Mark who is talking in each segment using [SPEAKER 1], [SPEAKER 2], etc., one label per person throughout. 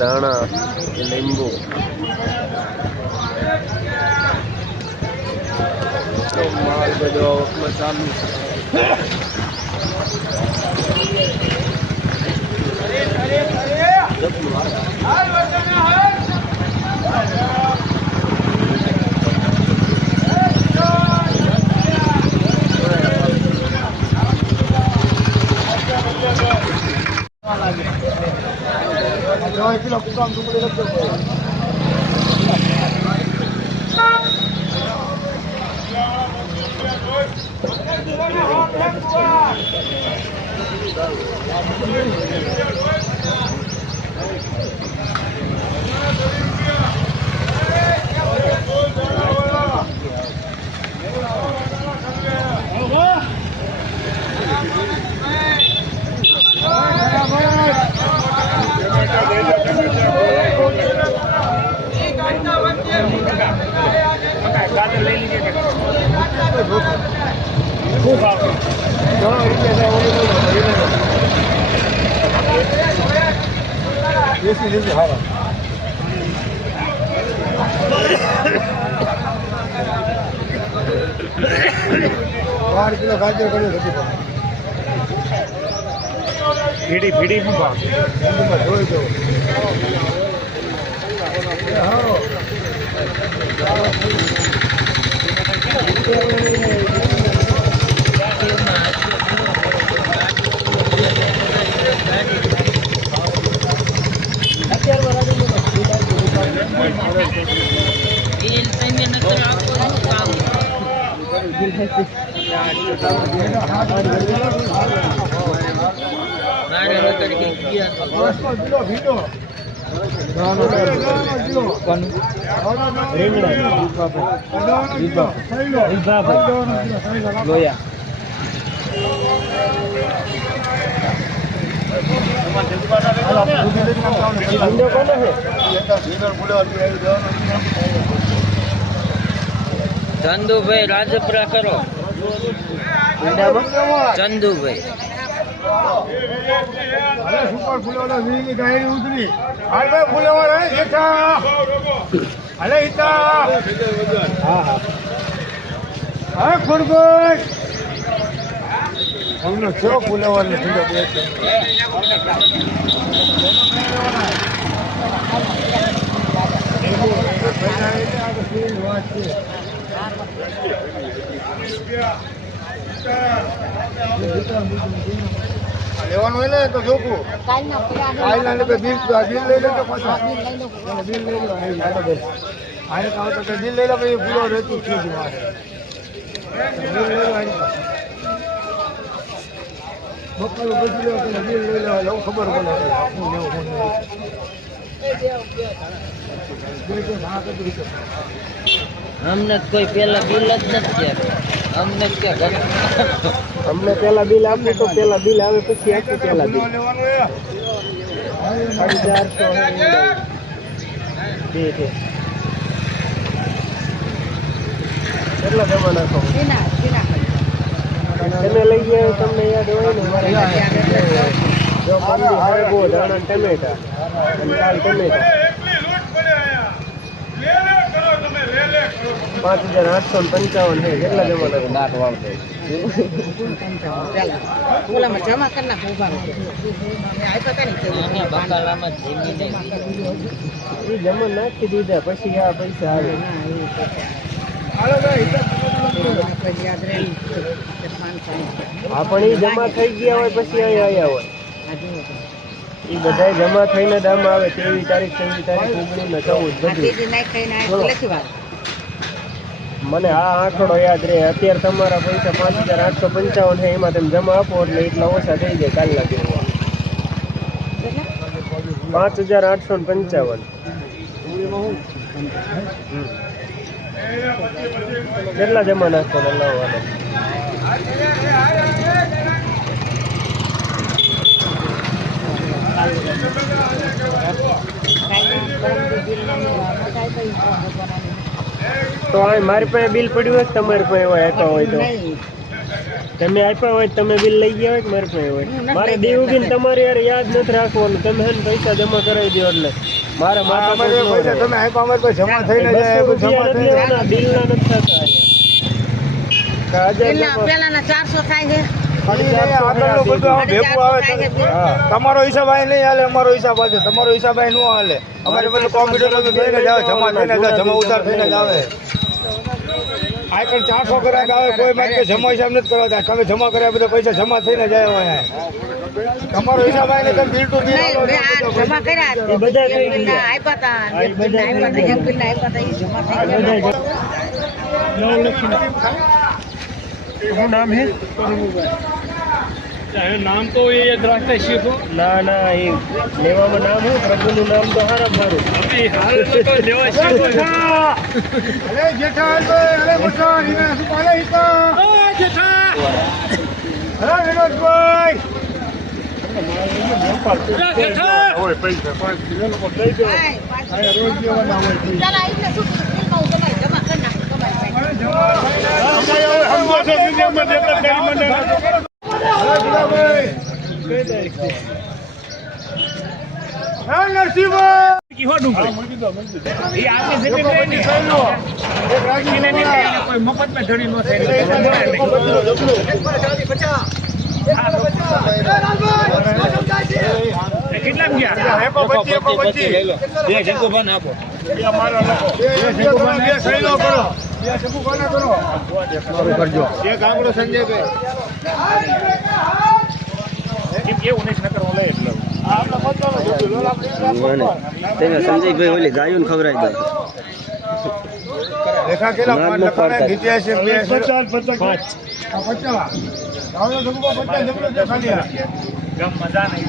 [SPEAKER 1] ધાણા લીંબુ. માલ બધો આવકમાં ચાલુ છે.
[SPEAKER 2] কাম બાર કિલો ગાજર કર્યું પણ
[SPEAKER 1] ભીડી ભીડી શું ભાવ?
[SPEAKER 2] જોઈ જવું હા પાંચસો કિલો ભીંડો
[SPEAKER 1] લોયા
[SPEAKER 3] ચંદુભાઈ રાજપુરા કરો. ચંદુભાઈ
[SPEAKER 2] અરે સુપર ફૂલોવાળા વીરની ડાયરી ઉતરી. હાલ ભાઈ ફૂલોવાળા હે જેઠા અલે ઈતા
[SPEAKER 1] હા હા
[SPEAKER 2] હા ખુરગોઈ અમને છો ફૂલોવાળા ફૂલો દે છે. લેવાનું હોય ને તો જોકું આઈના ને બિલ બિલ લઈ લે તો પાછા. બિલ લઈ લો આને કહો તો બિલ લઈ લો પછી પૂરો રહેતું છે જ મારે. બિલ લઈ લો. બપોરે પછી લો કે બિલ લઈ લો એટલે ખબર પડે. શું લેવું કરી દીધું.
[SPEAKER 3] અમને કોઈ પેલા બિલ જ નથી આપ્યું અમને
[SPEAKER 1] અમને પેલા બિલ આપવું તો પેલા બિલ આવે પછી આપવું પેલા બિલ. ચારસો બે. છે કેટલા જમા નાખો? તમે લઈ ગયા તમને યાદ હોય ને? મારે જો ટમેટા અને ટમેટા. પાંચ હજાર આઠસો ને પંચાવન છે. કેટલા જમા નાખો દાંત વાળતો
[SPEAKER 4] જમા નાખો
[SPEAKER 3] જમીને
[SPEAKER 1] દીધા પછી આ પૈસા આવે. હા પણ એ જમા થઈ ગયા હોય પછી અહીંયા આવ્યા હોય. એ બધા જમા થઈને દામ આવે તેવી તારીખ તેવી તારીખ ઓગણીસ ને ચૌદ બધું.
[SPEAKER 4] લખી વાત
[SPEAKER 1] મને આ આંકડો યાદ રહે. અત્યારે તમારા પૈસા પાંચ હજાર આઠસો પંચાવન છે, એમાં તમે જમા આપો એટલે એટલા ઓછા થઈ જાય કાલના લાગે પાંચ હજાર આઠસો ને પંચાવન કેટલા જમા નાખો ને લાવવાના તો આ મારી પાસે બિલ પડ્યું હોય તમારી પાસે હોય? આપ્યા હોય તો. તમે આપ્યા હોય તમે બિલ લઈ ગયા હોય કે મારે પાસે હોય? મારે દેવું. બિલ તમારે યાર યાદ નથી રાખવાનું. તમે હે પૈસા જમા કરાવી દો એટલે. મારે
[SPEAKER 2] મારા પૈસા તમે આપ્યા અમારે પાસે જમા થઈને જાય જમા થઈ
[SPEAKER 1] જાય. બિલના નથી થતા
[SPEAKER 4] પેલા ચારસો થાય છે.
[SPEAKER 2] આવે. તમારો હિસાબ અહીં નહીં હાલે અમારો હિસાબ હાલે તમારો હિસાબ અહીં ન હાલે. અમારે બધું કોમ્પ્યુટર થઈને જ આવે જમા થઈને જ જમા ઉતાર થઈને જ આવે. આ પણ ચારસો ગ્રાહક આવે કોઈ માટે કે જમા હિસાબ નથી કરવાતા. તમે જમા કર્યા બધા પૈસા જમા થઈને જાય હોય તમારો હિસાબ આવીને તમે બિલ ટુ બિલ
[SPEAKER 4] જમા કર્યા.
[SPEAKER 1] બધા.
[SPEAKER 4] આપ્યા હતા જમા થઈ ગયા
[SPEAKER 1] નામ હે?
[SPEAKER 5] નામ તો એ રાખતા છીએ
[SPEAKER 1] ના ના એ લેવામાં નામ હું પ્રભુનું નામ તો હારા મારું
[SPEAKER 5] અભી હાલ લોકો લેવા છીએ
[SPEAKER 2] અરે જેઠાભાઈ અરે વિનોદભાઈ!
[SPEAKER 4] હાય, જમા કરી નાખું તમારી
[SPEAKER 2] એકો પચી એકો પચી બે જગુભાન આપો. સંજયભાઈ
[SPEAKER 3] ઓલી ગાયું ખવડાવી દો
[SPEAKER 2] દેખા કેટલા પાંચ
[SPEAKER 3] નો
[SPEAKER 2] લખાણા છે. બે
[SPEAKER 1] પચાસ પચાસ પાંચ
[SPEAKER 2] આ પચાસ રાવણો જગુભા પચાસ જબરો છે ખાલી
[SPEAKER 5] ગમ મજા નહીં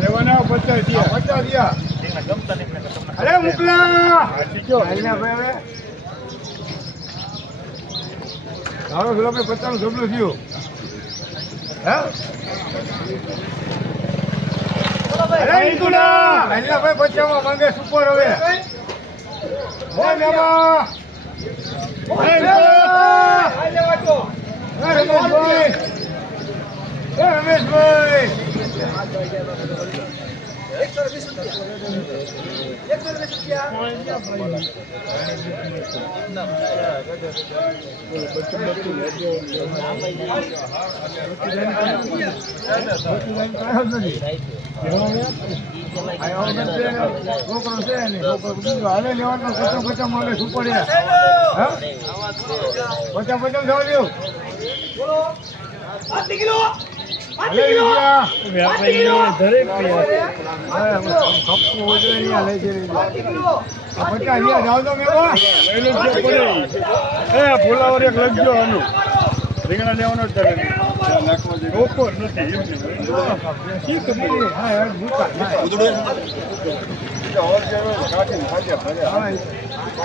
[SPEAKER 2] લેવાના પચાસ દિયા પચાસ દિયા
[SPEAKER 5] ગમતા નહીં નકર તમને
[SPEAKER 2] અરે મુકલા! હવે. ગુલાબે પચાસ જબલું થયું. હે? અરે ઈદુલા હાલના ભાઈ પચાસમાં માંગે સુપર હવે. હે મેમા હે મેમા હે રમેશભાઈ હે રમેશભાઈ છોકરો છે ને છોકરો હાલે લેવાનો પચાસ પચાસ મળે શું પડે હા પચાસ પચાસ જવા દો
[SPEAKER 5] ફુલાવર એક લખજો આનું રીંગણા લેવાનો જ ઓકો નથી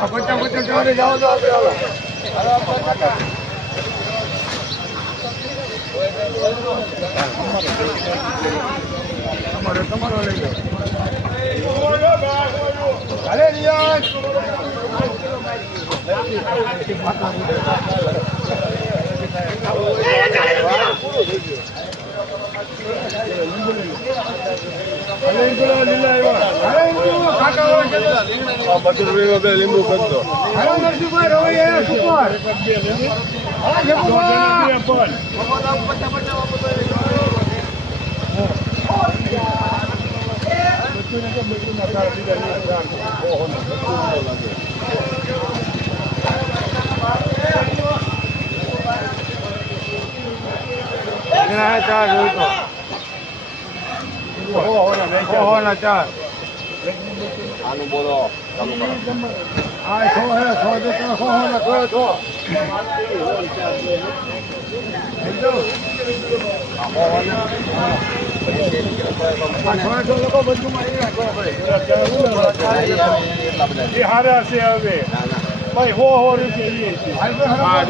[SPEAKER 2] પચાસ પચાસ જવા જાવ તો આપણે હાલો તમારો તમારો લઈ જાઓ હાલે ઇન્દુ કાકા તો. ચાર આનું બોલો ચાલુ ના હા છો હે છો જો તમે હો હો ના છો છો છો
[SPEAKER 5] હારા છે હવે ભાઈ હો હો રૂપિયા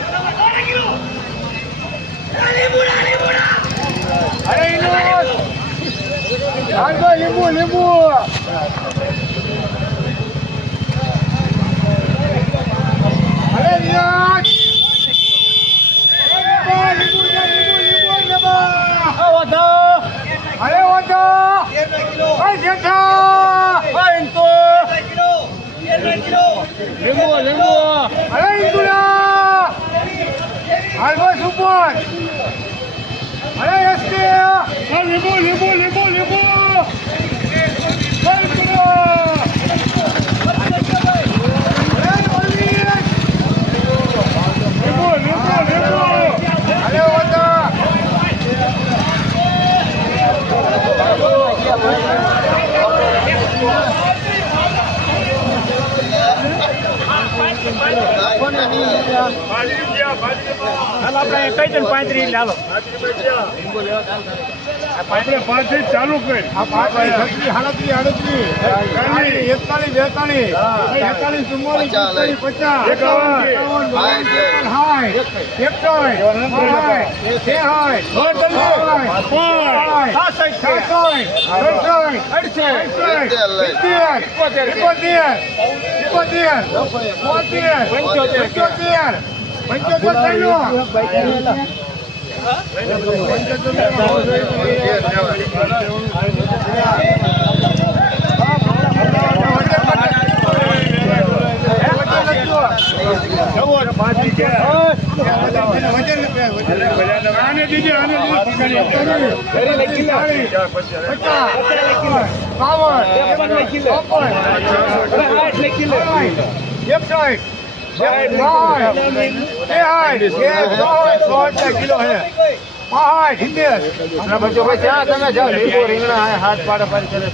[SPEAKER 2] અરે લીંબુ આપણે જવાનો જીરો જીરો નવ અગિયાર બાર તેર ચૌદ પંદર સોળ સોળ સત્તર અઢાર વીસ હર્ષદ હરકો હે આ વીસ રૂપિયા એમ જી સમજો ભાઈ હોવા ચાર કિલો ચાર કિલો ભરવાના. ખોટું થઈ જાય છે એને ખાયા ખાધા ઉપર. અને આવું કોઈ હાલ ભાઈ, લીંબુ, લીંબુ, લીંબુ. હાલ ભાઈ, લીંબુ, લીંબુ, અરે મત, અરે એસપી. અરે ઇનોસ. હાલ ભાઈ, લીંબુ, લીંબુ. અરે રિયાજ. અરે બાબા, લીંબુ છે, લીંબુ, લીંબુ, બાબા. અરે વાંધો. અરે જેઠા.
[SPEAKER 3] લીંબુ લીંબુ
[SPEAKER 2] અરે ઇન્દુરા. હાલ ભાઈ, સુપર. અરે એસકે. અરે લીંબુ, લીંબુ, લીંબુ, લીંબુ. લીંબુ, લીંબુ, લીંબુ. અરે વાંધો.
[SPEAKER 5] આપણે પાંચથી ચાલુ કરી.
[SPEAKER 2] સાડત્રીસ, આડત્રીસ, એકતાલીસ, બેતાલીસ, એકતાલીસ, ચુમ્માલીસ, પિસ્તાલીસ, પચાસ,
[SPEAKER 5] પંચોતેર.
[SPEAKER 2] એકાવન, બાવન, ત્રેપન, સડસઠ, અડસઠ, પંચોતેર, પંચોતેર થયેલું.
[SPEAKER 5] પાંચથી છે આને દીધી આને દીધી પકડી ચાર પછી
[SPEAKER 2] હાથ પાડો પાડી
[SPEAKER 5] પાંચ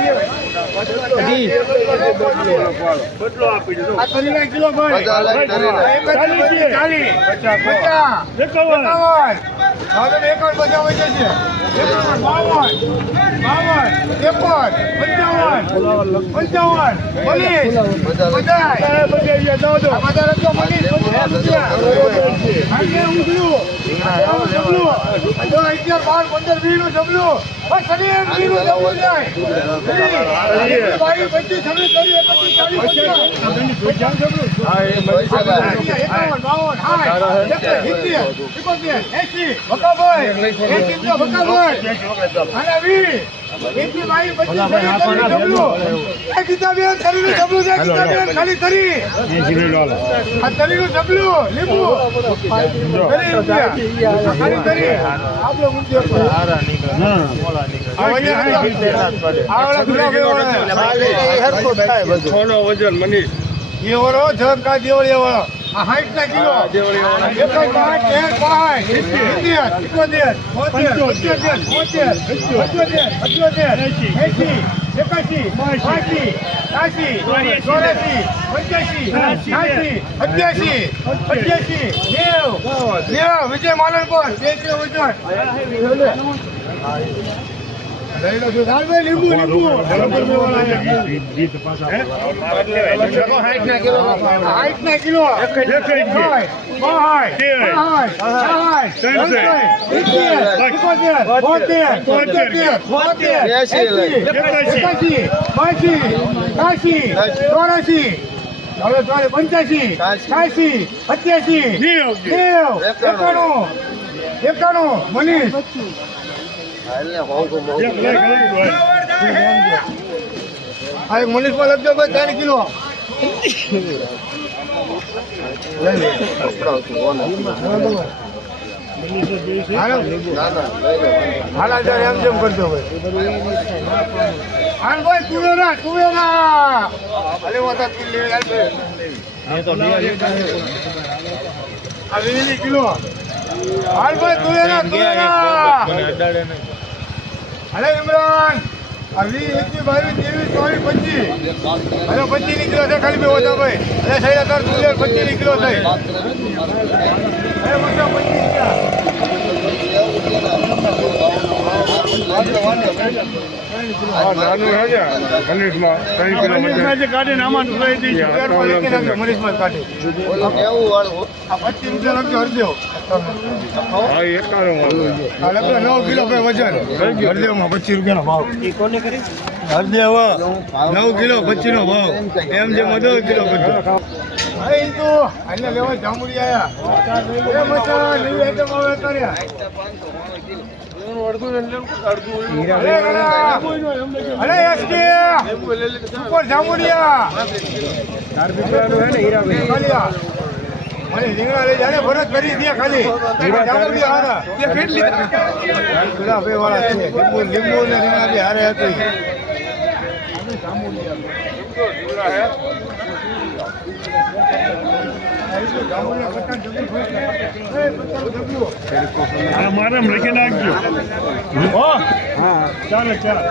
[SPEAKER 5] રૂપિયા હિસાબ બદલો આપી દીધો.
[SPEAKER 2] કિલો ભાઈ ચાલીસ. પચાસ
[SPEAKER 5] એકાવન
[SPEAKER 2] એકાવન હવે એકાવન બધા વચ્ચે છે એકાવન બાવન બાવન ત્રેપન પંચાવન પંચાવન પચાસ
[SPEAKER 5] બધા
[SPEAKER 2] બધા રજો ચાલીસ પચાસ રૂપિયા આજે ઉધર્યું જમલું જો અગિયાર બાર પંદર પચીસ સાઠ એકસઠ સિત્તેર એકોતેર એસી ભકાભાઈ એસી તો ભકાભાઈ અને વીસ એસી બાવીસ પચીસ છવ્વીસ ત્રીસ જમલું એ ગીતાબેન શરીરનું જમલું છે ગીતાબેન ખાલી તરી આ તરીનું જમલું લીંબુ. તરી રૂપિયા ખાલી તરી આપણો મુદ્દો પર. આ વજન
[SPEAKER 5] મનીષ.
[SPEAKER 2] એ ઓળો ઝંકા દેવળિયા વાળો. આ હાઈટ ના કિલો. એકાસી બાસી ત્યાસી ચોરાસી પંચ્યાસી છ્યાસી અઠ્યાસી અઠ્યાસી નેવ નેવ વિજય માલનપુર બે કિલો વજન ચોરાસી હવે ચોરે પંચ્યાસી છ્યાસી નેવ એકાણું એકાણું મનીષ આ એક મનીષમાં લખજો ભાઈ ત્રણ કિલો. હાલા ત્યારે એમ જેમ કરજો ભાઈ. હાલ ભાઈ તુવેરા ના અરે વાતા તું. આ કિલો. હાલ ભાઈ તુવેરા. અરે ઇમરાન આ વીસ એકવીસ બાવીસ ત્રેવીસ ચોવીસ પચીસ અરે પચીસ નીકળ્યો છે ખાલી બે ઓછા ભાઈ. અરે સાહેબ, અત્યારે તુવેર પચીસ નીકળ્યો થઈ અરે મસ્ત પચીસ કાઢીને આમાં પચીસ રૂપિયા લખજો હરદેવ લખજો નવ કિલો ભાઈ વજન હરદેવમાં પચીસ રૂપિયાનો ભાવ
[SPEAKER 1] એ
[SPEAKER 2] નવ કિલો પચીસ નો ભાવ એમ જે મધો કિલો અરે ઈ તો લેવા જાંબુડી આવ્યા કર્યા લીંબુ ને રીંગણા બી હારે હતું
[SPEAKER 5] મારે લખી નાખજો. હો? ચાલે ચાલે.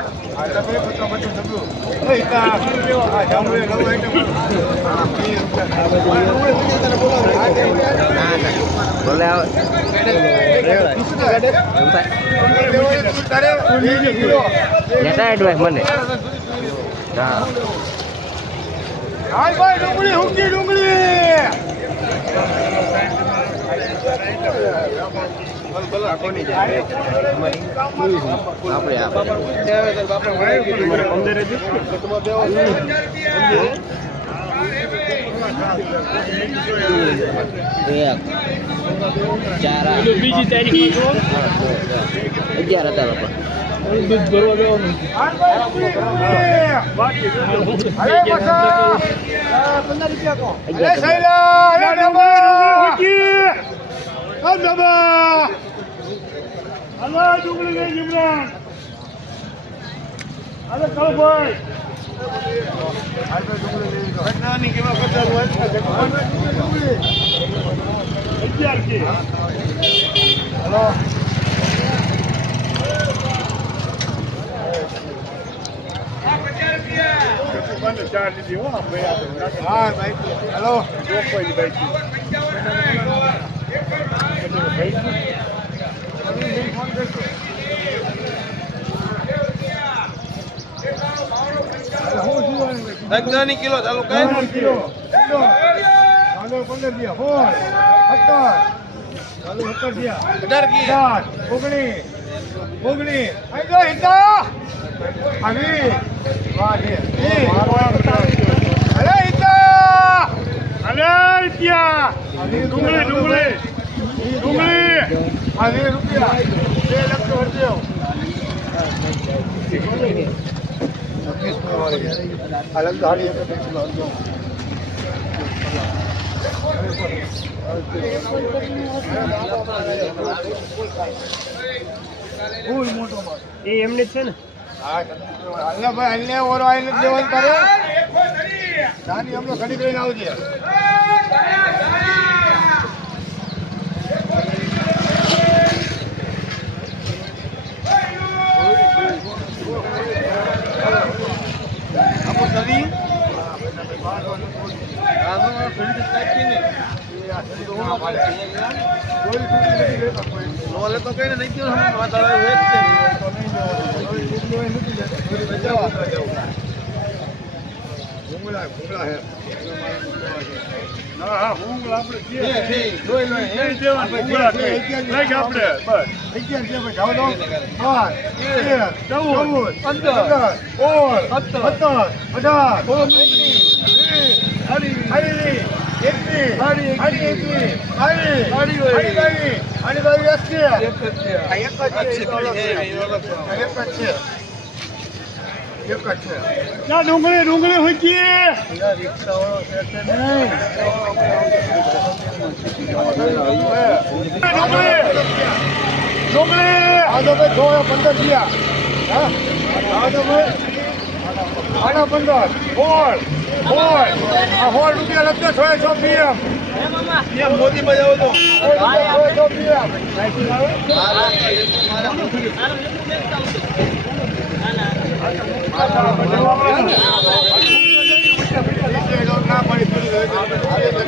[SPEAKER 1] આવે લેતા એડવાઇસ મને હા
[SPEAKER 2] ભાઈ ડુંગળી હુંકી ડુંગળી.
[SPEAKER 5] બીજી તારીખ
[SPEAKER 3] અગિયાર હતા બાપા
[SPEAKER 2] અરે બસા અરે સૈલા અરે ડબા આ ડબા
[SPEAKER 5] અલા ડુંગળી લઈ જીમરાન અરે કળભાઈ અગિયાર કે ચાર લીધી હો ભાઈ
[SPEAKER 2] હા ભાઈ. હેલો.
[SPEAKER 5] ચોખ્ખાઈ ભાઈ
[SPEAKER 2] કિલો કિલો. પંદર દિયા ફોર સત્તર. ચાલો સત્તર દિયા અઢાર અઢાર ઓગણીસ. ઓગણીસ. આઈ જો હિતા આવી વાહ
[SPEAKER 5] ડુંગળી ડુંગળી ડુંગળી
[SPEAKER 2] આવી રૂપિયા બે લક્ષ વર્જ્યો અલગ ધારી ફૂલ મોટો
[SPEAKER 1] એ એમને છે ને?
[SPEAKER 2] અલ્લા ભાઈ અલ્લે ઓરો આઈને દેવાનું કરે. નાની અમને ખડી કરીને આવજે.
[SPEAKER 5] આપણે જે લઈ દેવાનું ઊંઘળા
[SPEAKER 2] નહીં છે તો બાર તેર સોળ સત્તર અઢાર
[SPEAKER 5] ડુંગળી ડુંગળી હોય ડુંગળી
[SPEAKER 2] આ તો ભાઈ ધોળા પંદર થયા હા તો ભાઈ આના પંદર સોળ સોળ આ સોળ રૂપિયા લગતો છો સો પીએમ.
[SPEAKER 5] ત્યાં મોદી બજાવો તો.
[SPEAKER 2] ના પડી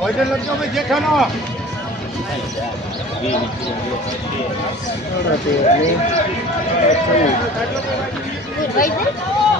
[SPEAKER 2] વજન લગતો ભાઈ જેઠાનો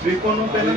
[SPEAKER 5] ત્રિકોણનું પેનલ